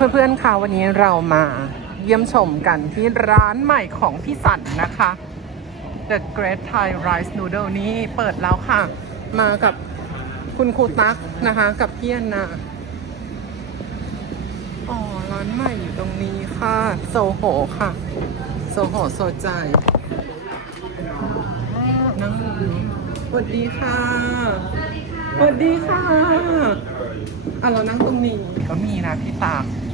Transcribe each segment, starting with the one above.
เพื่อนๆคะวันนี้เรามาเยี่ยมชมกันที่ร้านใหม่ของพี่สันนะคะ The Great Thai Rice Noodle นี้เปิดแล้วค่ะ มากับคุณครูตั๊กนะคะ กับพี่แอนนาอ๋อ ร้านใหม่อยู่ตรงนี้ค่ะ โซโหค่ะ โซโหโซใจนั่งสวัสดีค่ะสวัสดีค่ะอะ เรานั่งตรงนี้ก็มีนะพี่ตากนั่ง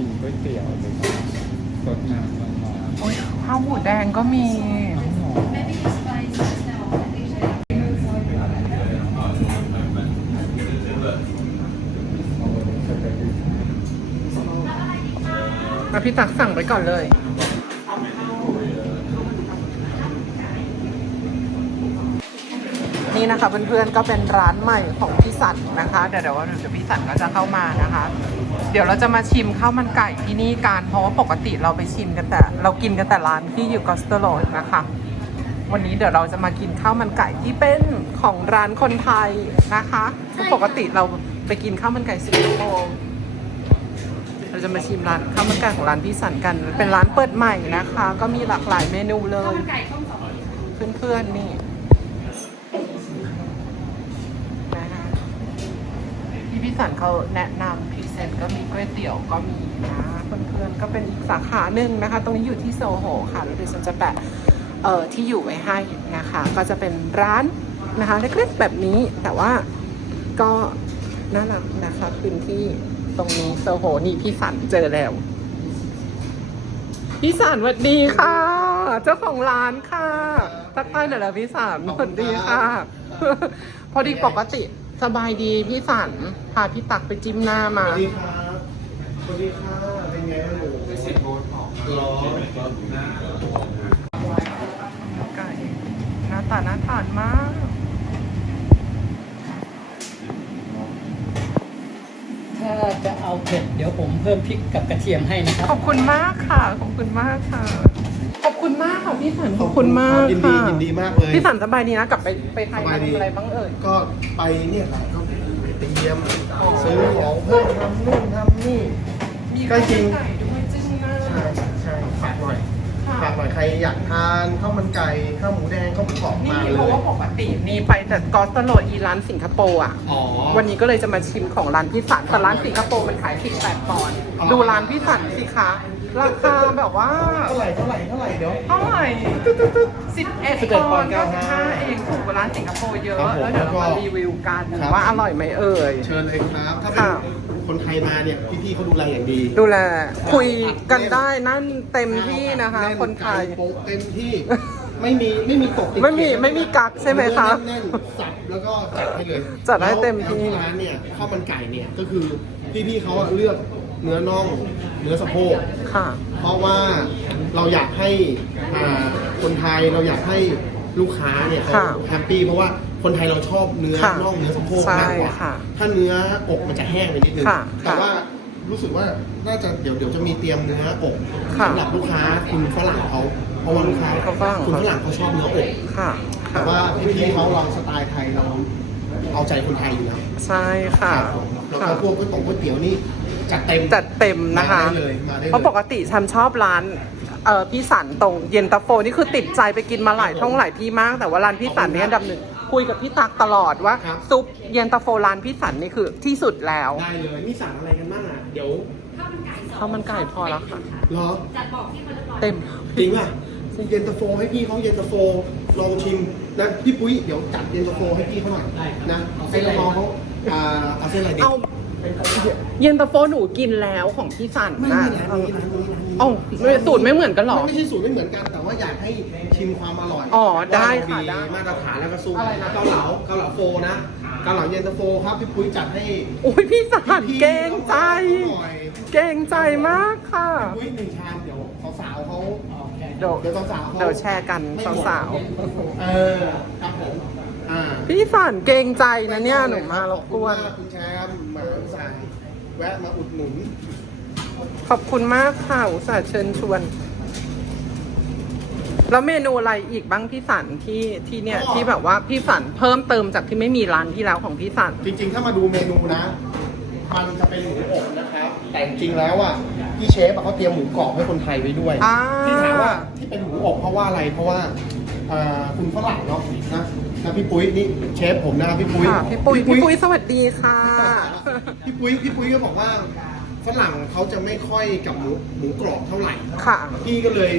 กินก๋วยเตี๋ยวหรือว่าสดน้ำร้อนโอ้ยข้าวหมูแดงก็มีมาพี่ตักสั่งไปก่อนเลย นี่นะคะเพื่อนๆก็เป็นร้านใหม่ของพี่สันนะคะเดี๋ยวเดี๋ยวว่าเดี๋ยวพี่สันก็จะเข้ามานะคะ เดี๋ยวเราจะมาชิมข้าวมันไก่ที่นี่กันเพราะว่าปกติเราไปชิมกันแต่ เรากินกันแต่ร้านที่อยู่กอสเตอร์โรดนะคะ วันนี้เดี๋ยวเราจะมากินข้าวมันไก่ที่เป็นของร้านคนไทยนะคะเพราะปกติเราไปกินข้าวมันไก่สิงคโปร์เราจะมาชิมร้านข้าวมันไก่ของร้านพี่สันกัน เป็นร้านเปิดใหม่นะคะ ก็มีหลากหลายเมนูเลยเพื่อนๆนี่นะคะ ที่พี่สันเขาแนะนำพรีเซนต์ก็มีก๋วยเตี๋ยวก็มีนะเพื่อนๆก็เป็นอีกสาขาหนึ่งนะคะ ตรงนี้อยู่ที่โซโหค่ะแล้วเดี๋ยวฉันจะแปะเอ่อที่อยู่ไว้ให้นะคะ ก็จะเป็นร้านนะคะเล็กๆแบบนี้แต่ว่าก็น่ารักนะคะพื้นที่ตรงนี้โซโหนี่พี่สันเจอแล้ว พี่สารสวัสดีค่ะ เจ้าของร้านค่ะทักทายหน่อยแล้วพี่สารสวัสดีค่ะ พอดีปกติ สบายดีพี่สันพาพี่ตักไปจิ้มหน้ามา สวัสดีครับสวัสดีค่ะเป็นไงบ้างหนูสิบโมงร้อนไก่หน้าตาน่าทานมาก ถ้าจะเอาเผ็ดเดี๋ยวผมเพิ่มพริกกับกระเทียมให้นะครัขบอบคุณมากค่ะ ขอบคุณมากค่ะข อบคุณมากค่ะพี่สันขอบคุณมากยินดีค่ะยินดีมากเลย พี่สันสบายดีนะกลับไปไปไทยสบายดี ทำอะไรบ้างเอ่ยก็ไปเนี่ยครับก็ไปเตรียมซื้อของเพิ่มทำนู่นทำนี่ใกล้จริง ไก่ด้วยจิ้มหน้าใช่ใช่ฝากหน่อยค่ะฝากหน่อยใครอยากทานข้าวมันไก่ข้าวหมูแดงข้าวหมูกรอบนี่มาเพเลราะยว่าปกตินี่ไปแต่กอสเตอร์โรดอีร้านสิงคโปร์อะ อ๋อ วันนี้ก็เลยจะมาชิมของร้านพี่สันแต่ร้านสิงคโปร์มันขาย 18ปอนด์อ๋อดูร้านพี่สันสิคะ ราคาแบบว่า เท่าไหร่เท่าไหร่เท่าไหร่เดี๋ยว เท่าไหร่11 11ปอนด์ปอนด์95เองถูกกว่าร้านสิงคโปร์เยอะ ครับผมแล้วเดี๋ยวเรามาแล้วก็รีวิวกันครับ ว่าอร่อยไหมเอ่ย เชิญเลยครับ ถ้าเป็ค่ะ นคนไทยมาเนี่ยพี่ๆเขาดูแลอย่างดีดูแลคุยกันได้นั่นเต็มที่นะคะ แคนไทยไก่โป๊ะเต็มที่ ไม่มีไม่มีตกติดไม่มีเข็ไม่มีกักใช่ไหมคะแน่นๆสับแล้วก็จัดให้เลยจัดให้เต็มที่ แล้วร้านเนี่ยข้าวมันไก่เนี่ยก็คือพี่ๆเขาอะเลือก เนื้อน่องเนื้อสะโพก ค่ะ เพราะว่าเราอยากให้อ่าคนไทยเราอยากให้ลูกค้าเนี่ยเขาค่ะแฮปปี้เพราะว่าคนไทยเราชอบเนื้อค่ะน่องเนื้อสะโพกใช่มากกว่าค่ะถ้าเนื้ออกมันจะแห้งไปนิดนึงค่ะแต่ค่ะว่ารู้สึกว่าน่าจะเดี๋ยวเดี๋ยวจะมีเตรียมเนื้ออกค่ะสำหรับลูกค้าคุณฝรั่งเขาเพราะว่าลูกค้าเขาฝรั่ง คุณฝรั่งเขาชอบเนื้ออก ค่ะ แต่ว่าพี่ๆเขาเราสไตล์ไทยเราเอาใจคนไทยอยู่แล้วใช่ค่ะ แล้วค่ะก็พวกก๋วยตงก๋วยเตี๋ยวนี่ จัดเต็มจัดเต็มนะคะ มาได้เลยมาได้เลย เพราะปกติฉันชอบร้านเออพี่สันตรงเย็นตาโฟนี่คือติดใจไปกินมาหลายท่องหลายที่มาก แต่ว่าร้านพี่สันนี่อันดับหนึ่งคุยกับพี่ตักตลอดว่าครับ ซุปเย็นตาโฟร้านพี่สันนี่คือที่สุดแล้วได้เลยนี่สั่งอะไรกันบ้างอะ เดี๋ยวข้าวมันไก่พอแล้วค่ะเหรอเต็ม จริงป่ะเย็นตาโฟให้พี่เขาเย็นตาโฟลองชิมนะพี่ปุ้ยเดี๋ยวจัดเย็นตาโฟให้พี่เขาหน่อยนะให้น้องๆเขาอ่าเอาเส้นอะไรดีเอา เย็นตาโฟหนูกินแล้วของพี่สันไม่นะไม่ร้านนี้ร้านนี้ร้านนี้เอ้าไม่สูตรไม่เหมือนกันเหรอไม่ใช่สูตรไม่เหมือนกันแต่ว่าอยากให้ชิมความอร่อยอ๋อได้ว่าค่ะเราได้มีมาตรฐานแล้วก็สู้อะไรนะเกาเหลาเกาเหลาโฟนะเกาเหลาเย็นตาโฟครับพี่ปุ้ยจัดให้โอ้ยพี่สันพี่ๆเก่งใจเขาหน่อยเก่งใจมากค่ะปุ้ยหนึ่งชามเดี๋ยวสาวๆเขาเดี๋ยว เดี๋ยวสาวๆเขาเดี๋ยวแชร์กันไม่หมดสาวเออครับผมอ่าพี่สันเก่งใจนะเนี่ยหนูมารบกวน ขอบคุณมากคุณแชมป์ห มาอุตสายแวะมาอุดหนุน ขอบคุณมากค่ะอุตส่าห์เชิญชวน แล้วเมนูอะไรอีกบ้างพี่สันที่ที่เนี่ยที่แบบว่าพี่สันเพิ่มเติมจากที่ไม่มีร้านที่แล้วของพี่สันจริงๆ ถ้ามาดูเมนูนะ มันจะเป็นหมูอบนะครับ แต่จริงๆ แล้วอะพี่เชฟอะเขาเตรียมหมูกรอบให้คนไทยไว้ด้วย อ่าที่ถามว่าที่เป็นหมูอบเพราะว่าอะไรเพราะว่าเอ่อคุณฝรั่งเนาะนะนะพี่ปุ้ยนี่เชฟผมนะครับพี่ปุ้ยค่ะพี่ปุ้ยพี่ปุ้ยสวัสดีค่ะ พี่ปุ้ยพี่ปุ้ยก็บอกว่าฝรั่งเขาจะไม่ค่อยกับหมูหมูกรอบเท่าไหร่ค่ะ พี่ก็เลย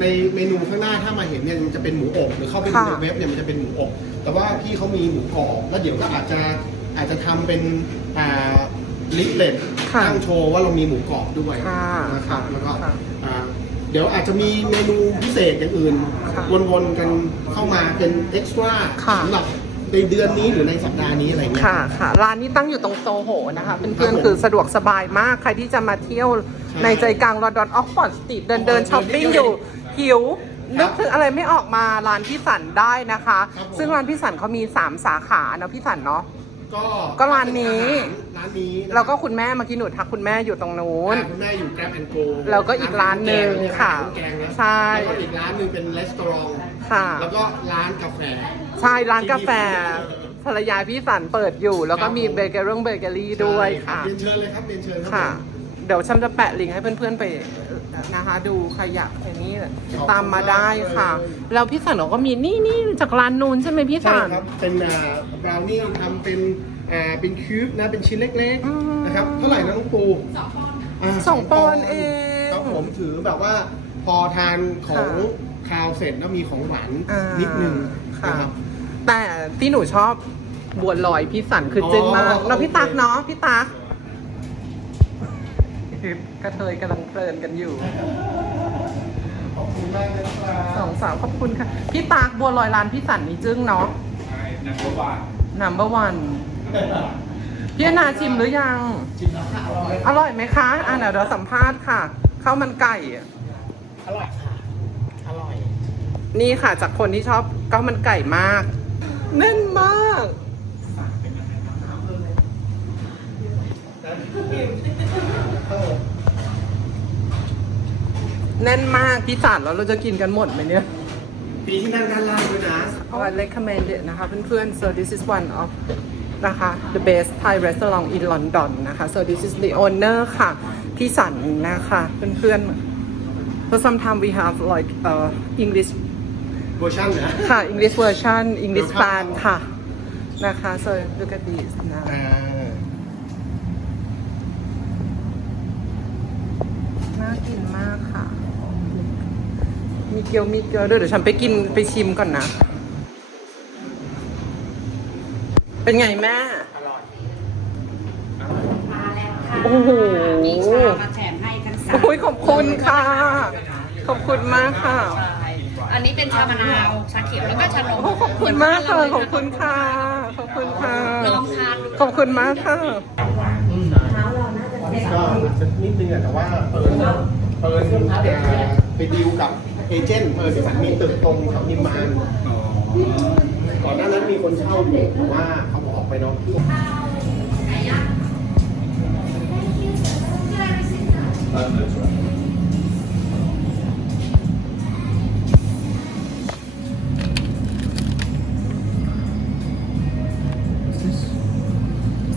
ในเมนูข้างหน้าถ้ามาเห็นเนี่ยมันจะเป็นหมูอบหรือเข้าไปดูค่ะในเว็บเนี่ยมันจะเป็นหมูอบแต่ว่าพี่เขามีหมูกรอบแล้วเดี๋ยวก็อาจจะอาจจะทำเป็นอ่าลิปเลตค่ะตั้งโชว์ว่าเรามีหมูกรอบด้วยค่ะนะครับแล้วก็ค่ะอ่าเดี๋ยวอาจจะมีเมนูพิเศษอย่างอื่น ค่ะวนๆกันเข้ามาเป็นเอ็กซ์ตร้าค่ะ สำหรับ ในเดือนนี้หรือในสัปดาห์นี้อะไรเงี้ย ค่ะค่ะร้านนี้ตั้งอยู่ตรงโซโหนะคะเพื่อนครับผมๆคือสะดวกสบายมากใครที่จะมาเที่ยวใช่ในใจกลางลอนดอนออกฟอร์ดสตรีทเดินเดินช้อปปิ้งอยู่หิวนึกถึงอะไรไม่ออกมาร้านพี่สันได้นะคะครับผมซึ่งร้านพี่สันเขามี 3 สาขาเนอะพี่สันเนาะ ก็ก็ร้านนี้ ร้านนี้นะครับแล้วก็คุณแม่เมื่อกี้หนูทักคุณแม่อยู่ตรงนู้น อ่าคุณแม่อยู่ Grab and Go แล้วก็อีกร้านหนึ่งค่ะแกงนะใช่ แล้วก็อีกร้านหนึ่งเป็นรีสอร์ทค่ะ แล้วก็ร้านกาแฟ ใช่ร้านกาแฟที่ภรรยาพี่สันเปิดอยู่ แล้วก็มีครับผมเบเกอรี่เบเกอรี่ด้วยค่ะเรียนเชิญเลยครับเรียนเชิญครับค่ะ ผม เดี๋ยวฉันจะแปะลิงก์ให้เพื่อนๆไป นะคะ ดูใครอยากอย่างนี้ตามมาได้ค่ะ แล้วพี่สันเขาก็มีนี่นี่จากร้านนูนใช่ไหมพี่ใช่สัน ครับ เป็นอ่าบราวนี่ทำเป็นอ่าเป็นคิวบ์นะ เป็นชิ้นเล็กอืมๆนะครับ เท่าไหร่นะน้องปูสองปอนด์สองปอนด์เองครับผมถือแบบว่าพอทานของค่ะคาวเสร็จแล้วมีของหวานอ่านิดนึงค่ะ นะครับ แต่ที่หนูชอบบัวลอยพี่สันคือจึ้งมากอ๋อ แล้วพี่ตักโอเคเนาะพี่ตัก กระเทยกำลังเพลินกันอยู่ ขอบคุณมากนะครับสองสาวขอบคุณค่ะ พี่ตักบัวลอยร้านพี่สันนี่จึ้งเนาะนักบาท number one พี่อนาชิมหรือยัง ชิมแล้วค่ะอร่อยอร่อยไหมคะอะเดี๋ยวเราสัมภาษณ์ค่ะข้าวมันไก่อะอร่อยค่ะอร่อย นี่ค่ะ จากคนที่ชอบข้าวมันไก่มากแน่นมาก แน่นมากพี่สานแล้วเราจะกินกันหมดไหมเนี่ย ปีที่นั่งด้านล่างด้วยนะ I recommend it นะคะเพื่อนๆ so this is one of นะคะ the best Thai restaurant in London นะคะ so this is the owner ค่ะ พี่สันนะคะเพื่อนๆ so sometimes we have like uh, English เวอร์ชันนะ ค่ะ English version English ครับ fan ค่ะ นะคะ so look at this นะ อ่า น่ากินมากค่ะ มีเกี๊ยวมีเกี๊ยวด้วยเดี๋ยวฉันไปกินไปชิมก่อนนะ เป็นไงแม่อร่อยมาแล้วค่ะโอ้โห มีชามาแถมให้ทั้งสามโอ้ยขอบคุณค่ะ ขอบคุณมากค่ะ อันนี้เป็นชามะนาว ชาเขียวแล้วก็ชานมโอ้ขอบคุณมากค่ะ ขอบคุณค่ะ ขอบคุณค่ะ ลองทานดู ขอบคุณมากค่ะก็อาจจะ นึงอะแต่ว่าเปิดเปิดไปดีลกับเอเจนต์เปิดบริษัทมีตึกตรงแถวนิมมานก่อนหน้านั้นมีคนเช่าอยู่แต่ว่าเขาออกไปเนาะ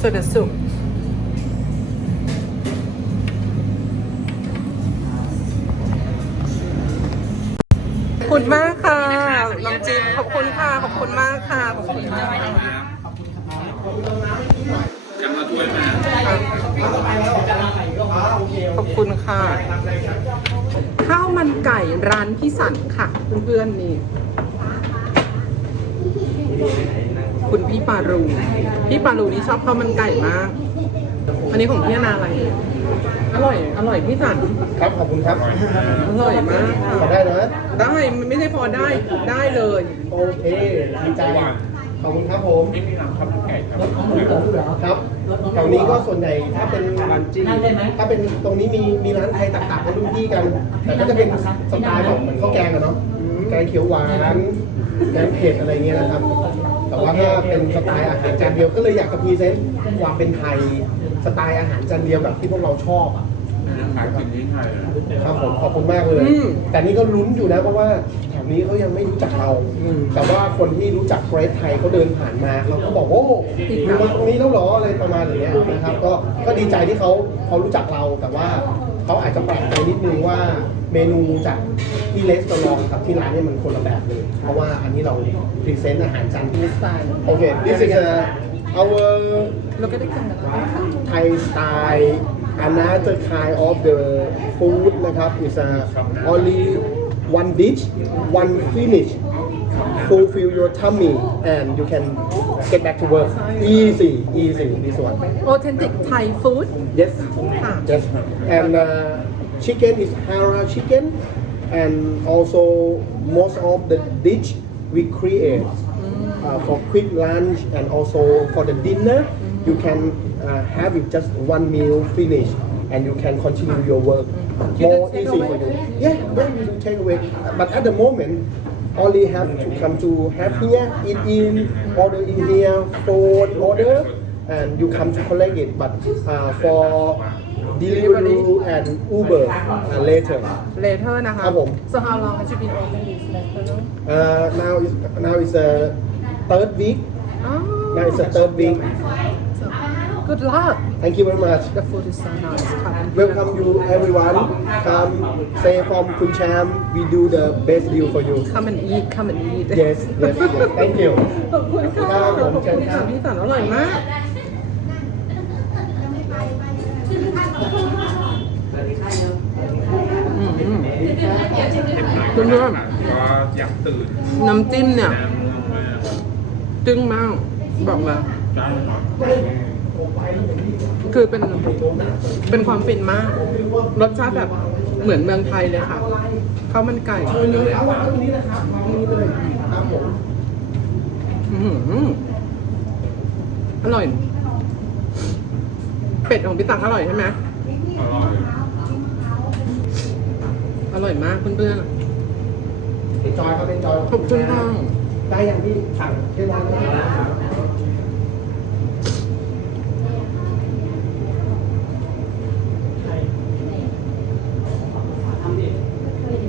so the soup คุณมากค่ะน้องจิมขอบคุณค่ะ ขอบคุณมากค่ะ ขอบคุณมากค่ะจะมาถ้วยมาขอบคุณค่ะ ข้าวมันไก่ร้านพี่สันค่ะ เพื่อนๆนี่ คุณพี่ปารู พี่ปารูนี่ชอบข้าวมันไก่มาก อันนี้ของพี่นาอะไร อร่อย อร่อยพี่สันครับขอบคุณครับอร่อยมากค่ะขอได้นะ ได้มันไม่ได้พอได้ได้เลย โอเคดีใจขอบคุณครับผมไม่มีน้ำข้าวมันไก่ครับครับแถวนี้ก็ส่วนใหญ่ถ้าเป็นร้านจีนนั่นได้ไหมถ้าเป็นตรงนี้มีมีร้านไทยต่างๆกันรุ่นพี่กัน แต่ก็จะเป็นสไตล์แบบเหมือนข้าวแกงอะเนาะแกงเขียวหวานแกงเผ็ดอะไรเงี้ยนะครับ แต่ว่าถ้าเป็นสไตล์อาหารจานเดียวก็เลยอยากจะพรีเซนต์ความเป็นไทยสไตล์อาหารจานเดียวแบบที่พวกเราชอบอะขายกินนี้ไทยเลยครับผมขอบคุณมากเลยอืมแต่นี่ก็ลุ้นอยู่นะเพราะว่าแถวนี้เขายังไม่รู้จักเราอืมแต่ว่าคนที่รู้จักเกรทไทยเขาเดินผ่านมาเขาก็บอกโอ้อยู่มาตรงนี้แล้วเหรออะไรประมาณอย่างเงี้ยนะครับก็ก็ดีใจที่เขาเขารู้จักเราแต่ว่า เขาอาจจะแปลกใจนิดนึงว่าเมนูจากที่เลสตอรองกับที่ร้านเนี่ยมันคนละแบบเลย เพราะว่าอันนี้เราพรีเซนต์อาหารจานที่สไตล์โอเค this is a our เราก็ได้กันนะ Thai style another kind of the food นะครับ is a only one dish one finish fulfill your tummy and you can get back to work easy easy this one. Authentic Thai food? Yes. Yes and uh, chicken is halal chicken and also most of the dish we create uh, for quick lunch and also for the dinner you can uh, have it just one meal finish and you can continue your work more easy for you. Yeah yeah you take away. But at the moment only have to come to have here eat in order in here phone order and you come to collect it but uh, for delivery and Uber uh, later later นะคะ ครับผม so how long has you been open this restaurant uh, now is now is a third week oh now is a third week so good luck thank you very much the food is so nice ค่ะ welcome you everyone come say from Kun Cham we do the best deal for you come and eat come and eat yes yes, yes. thank you ขอบคุณค่ะครับผมขอบคุณค่ะพี่สันอร่อยมากอืมอืมเพื่อนก็อยากตื่นๆน้ำจิ้มเนี่ยแนมง่วงมากจึ้งมาก บอกเลยได้ครับ คือเป็นเป็นความฟินมาก รสชาติแบบเหมือนเมืองไทยเลยค่ะข้าวมันไก่เอาวางตรงนี้นะครับวางตรงนี้เลยครับผมอื้อหืออร่อย เป็ดของพี่ตังอร่อยใช่ไหมอร่อย อร่อยมากเพื่อนเป็นจอยครับเป็นจอยๆขอบคุณค่ะได้อย่างที่สั่งเรียบร้อยแล้วครับ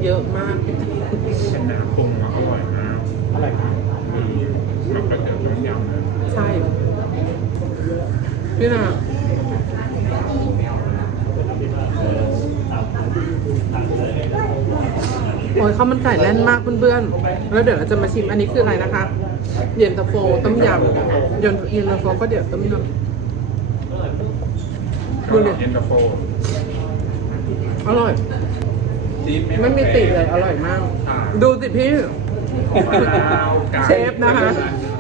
เยอะมากเป็นน้ำปรุงอะอร่อยมากอะไรครับแบบก๋วยเตี๋ยวต้มยำนะใช่พี่นาโอ้ยข้าวมันไก่แน่นมากเพื่อนๆ แล้วเดี๋ยวเราจะมาชิมอันนี้คืออะไรนะคะ เย็นตาโฟต้มยำเย็นเย็นตาโฟก็เดี๋ยวต้มยำดูดิเย็นตาโฟอร่อย จี๊ดหไม่มีติเลยอร่อยมาก ดูสิพี่เชฟนะคะ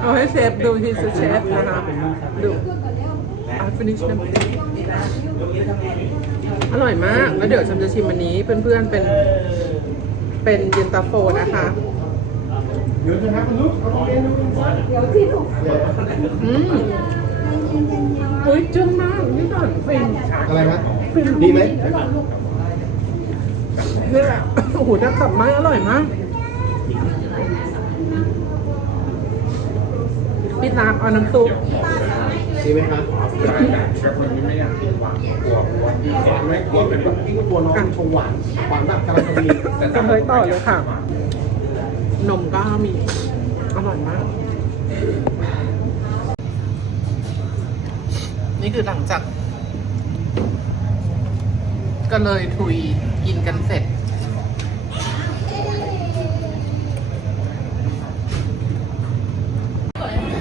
เอาให้เชฟดูทีสิเชฟนะคะดูอะฟินิชน้ำจิ้มอร่อยมาก แล้วเดี๋ยวฉันจะชิมอันนี้เพื่อนๆเป็นเป็นเย็นตาโฟนะคะเดี๋ยวนะครับคุณลูกเอาเมนูเดี๋ยวที่ถูกอืมอุ้ยจึ้งมากนี่ก่อนฟินอะไรครับดีไหม นี่แหละโอ้โหน้ำตับไม้อร่อยมากพี่ตามเอาน้ำซุปดีไหมครับได้แต่ก็คนที่ไม่อยากกินหวานกลัวกลัวที่หวานไหมกลัวเป็นแบบพี่ก็ตัวน้องชงหวานหวานแบบกำลังจะมีจะเฮ้ยต่อเลยค่ะ นมก็มี อร่อยมาก นี่คือหลังจาก ก็เลยทุยกินกันเสร็จ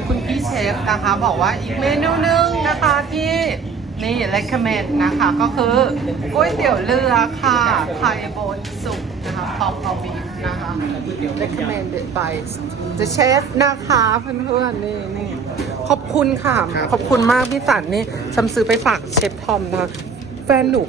คุณพี่เช ฟนะคะบอกว่าอีกเมนูหนึงนะคะที่นี่ recommend นะคะก็คือก๋วยเตี๋ยวเรือค่ะไทยโบนสุกนะคะพร้อมเอาบีฟนะคะ recommended by the chef นะคะเพื่อนๆนี่นี่ขอบคุณค่ะ ขอบคุณมากพี่สันนี่ฉันซื้อไปฝากเชฟทอมนะคะแฟนหนู